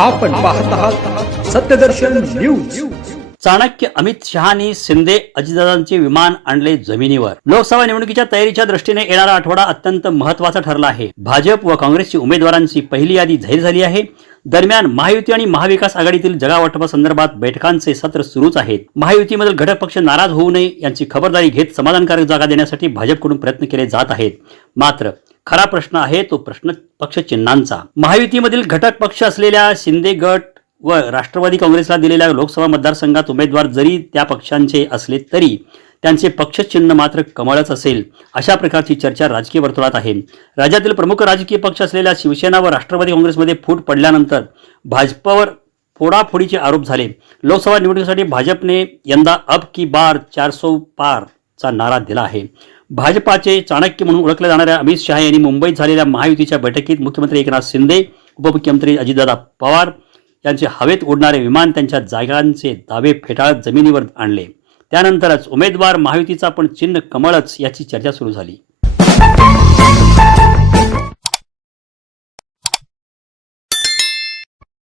आपण पाहत आहात सत्यदर्शन न्यूज. चाणक्य अमित शहानी शिंदे अजितदादांचे विमान आणले जमिनीवर. लोकसभा निवडणुकीच्या तयारीच्या दृष्टीने येणारा आठवडा अत्यंत महत्त्वाचा ठरला आहे. भाजप व काँग्रेसची उमेदवारांची पहिली यादी जाहीर झाली आहे. दरम्यान महायुती आणि महाविकास आघाडीतील जगावाटपासंदर्भात बैठकांचे सत्र सुरूच आहेत. महायुतीमधील घटक पक्ष नाराज होऊ नये यांची खबरदारी घेत समाधानकारक जागा देण्यासाठी भाजपकडून प्रयत्न केले जात आहेत. मात्र खरा प्रश्न आहे तो प्रश्न पक्षचिन्हांचा महायुतीमधील घटक पक्ष असलेल्या शिंदे गट व राष्ट्रवादी काँग्रेसला दिलेल्या लोकसभा मतदारसंघात उमेदवार जरी त्या पक्षांचे असले तरी त्यांचे पक्षचिन्ह मात्र कमळच असेल अशा प्रकारची चर्चा राजकीय वर्तुळात आहे. राज्यातील प्रमुख राजकीय पक्ष असलेल्या शिवसेना व राष्ट्रवादी काँग्रेसमध्ये फूट पडल्यानंतर भाजपवर फोडाफोडीचे आरोप झाले. लोकसभा निवडणुकीसाठी भाजपने यंदा अब की बार चारसो पार चा नारा दिला आहे. भाजपाचे चाणक्य म्हणून ओळखल्या जाणाऱ्या अमित शहा यांनी मुंबईत झालेल्या महायुतीच्या बैठकीत मुख्यमंत्री एकनाथ शिंदे उपमुख्यमंत्री अजितदादा पवार यांचे हवेत उडणारे विमान त्यांच्या जागांचे दावे फेटाळत जमिनीवर आणले. त्यानंतरच उमेदवार महायुतीचा पण चिन्ह कमळच याची चर्चा सुरू झाली.